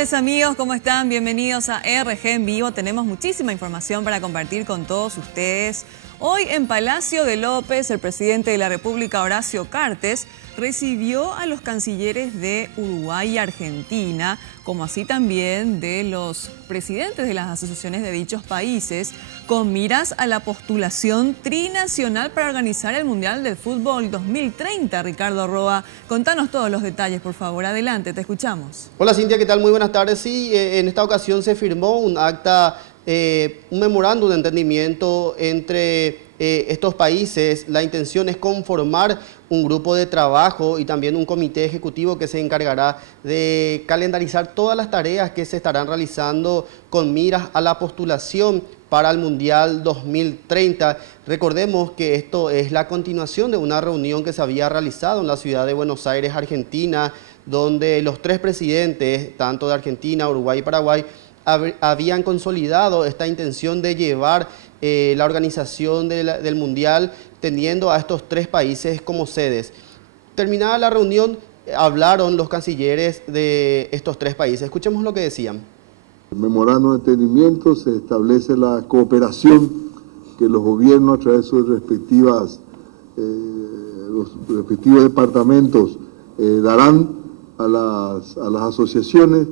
tardes amigos, ¿cómo están? Bienvenidos a RG en vivo. Tenemos muchísima información para compartir con todos ustedes. Hoy en Palacio de López, el presidente de la República, Horacio Cartes, recibió a los cancilleres de Uruguay y Argentina, como así también de los presidentes de las asociaciones de dichos países, con miras a la postulación trinacional para organizar el Mundial del Fútbol 2030. Ricardo Roa, contanos todos los detalles, por favor. Adelante, te escuchamos. Hola Cintia, ¿qué tal? Muy buenas tardes. Sí, en esta ocasión se firmó un acta, un memorándum de entendimiento entre estos países. La intención es conformar un grupo de trabajo y también un comité ejecutivo que se encargará de calendarizar todas las tareas que se estarán realizando con miras a la postulación para el Mundial 2030. Recordemos que esto es la continuación de una reunión que se había realizado en la ciudad de Buenos Aires, Argentina, donde los tres presidentes, tanto de Argentina, Uruguay y Paraguay, habían consolidado esta intención de llevar la organización del Mundial teniendo a estos tres países como sedes. Terminada la reunión, hablaron los cancilleres de estos tres países. Escuchemos lo que decían. El memorándum de entendimiento se establece la cooperación que los gobiernos a través de sus respectivos departamentos darán a las asociaciones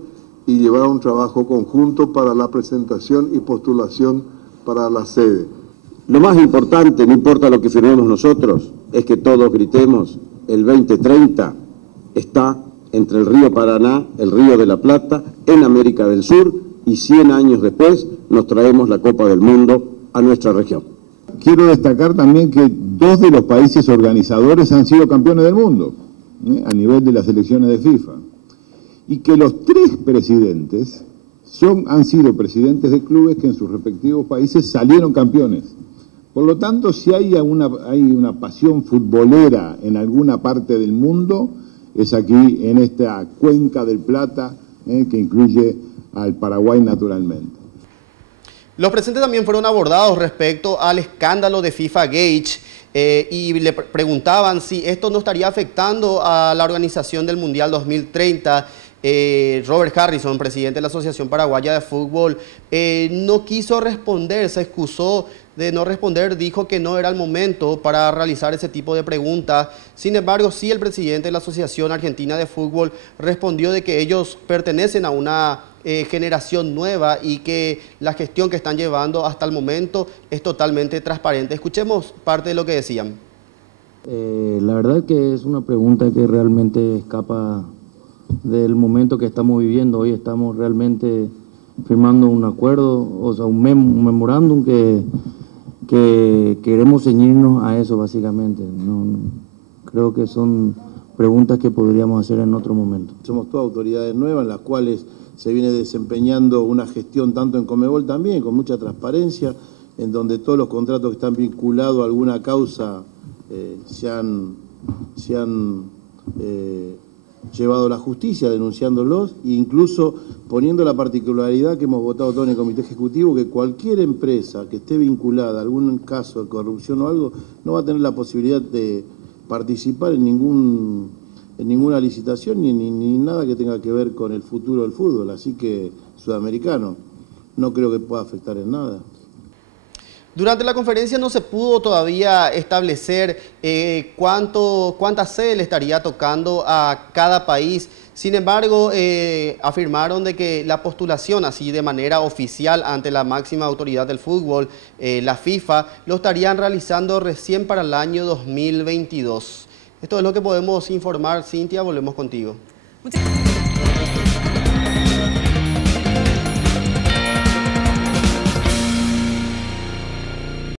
y llevar un trabajo conjunto para la presentación y postulación para la sede. Lo más importante, no importa lo que firmemos nosotros, es que todos gritemos: el 2030 está entre el río Paraná, el río de la Plata, en América del Sur, y 100 años después nos traemos la Copa del Mundo a nuestra región. Quiero destacar también que 2 de los países organizadores han sido campeones del mundo, a nivel de las elecciones de FIFA. Y que los 3 presidentes han sido presidentes de clubes que en sus respectivos países salieron campeones. Por lo tanto, si hay una pasión futbolera en alguna parte del mundo, es aquí, en esta cuenca del Plata, que incluye al Paraguay naturalmente. Los presentes también fueron abordados respecto al escándalo de FIFA Gate y le preguntaban si esto no estaría afectando a la organización del Mundial 2030. Robert Harrison, presidente de la Asociación Paraguaya de Fútbol, no quiso responder, se excusó de no responder, dijo que no era el momento para realizar ese tipo de preguntas. Sin embargo, sí, el presidente de la Asociación Argentina de Fútbol respondió de que ellos pertenecen a una generación nueva y que la gestión que están llevando hasta el momento es totalmente transparente. Escuchemos parte de lo que decían. La verdad que es una pregunta que realmente escapa del momento que estamos viviendo. Hoy estamos realmente firmando un acuerdo, o sea, un memorándum que queremos ceñirnos a eso básicamente. No, creo que son preguntas que podríamos hacer en otro momento. Somos todas autoridades nuevas en las cuales se viene desempeñando una gestión tanto en Conmebol también, con mucha transparencia, en donde todos los contratos que están vinculados a alguna causa se han llevado a la justicia denunciándolos e incluso poniendo la particularidad que hemos votado todo en el comité ejecutivo, que cualquier empresa que esté vinculada a algún caso de corrupción o algo no va a tener la posibilidad de participar en ninguna licitación ni nada que tenga que ver con el futuro del fútbol, así que sudamericano no creo que pueda afectar en nada. Durante la conferencia no se pudo todavía establecer cuántas sedes le estaría tocando a cada país. Sin embargo, afirmaron de que la postulación así de manera oficial ante la máxima autoridad del fútbol, la FIFA, lo estarían realizando recién para el año 2022. Esto es lo que podemos informar. Cintia, volvemos contigo. Muchas gracias.